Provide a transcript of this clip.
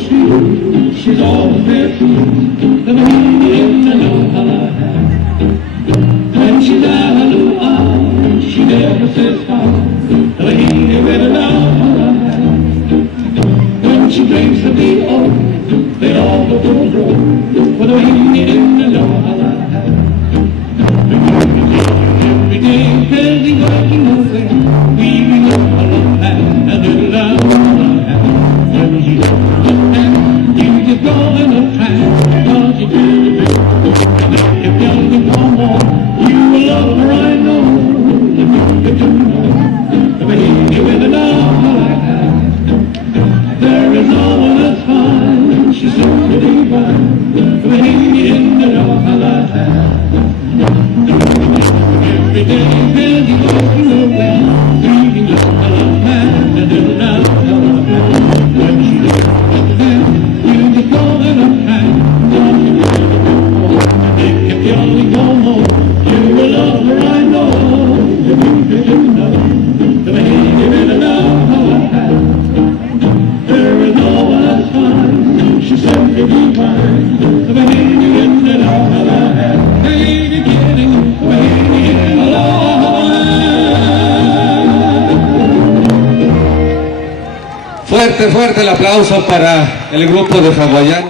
street, she's always there too. The Wahine in the lauhala hat. When she's out of the eye, she never says far. The Wahine with a lauhala hat. When she drinks the beer, oh, they all go to the road. For the Wahine in the lauhala hat. Every day Billy working away, weaving a lauhala hat and a lauhala hat. When he does and you just go in a trance, cause you feel the big. And if you're young and no more, you will love her, I know. If you do know, the Wahine with a lauhala hat. There is no one as fine, she's so pretty fine. The Wahine in the lauhala hat. Every day Billy walking away, leaving lauhala hat and a lauhala hat. When she looks at them, you just go in a trance, cause you feel the big. And if you only go more, you will love her, I know. If you didn't know, the Wahine with a lauhala hat. There is no one as fine, she's simply divine. The Wahine in the lauhala hat. Hey, you're getting the Wahine in the lauhala hat. Fuerte, fuerte el aplauso para el grupo de hawaiano.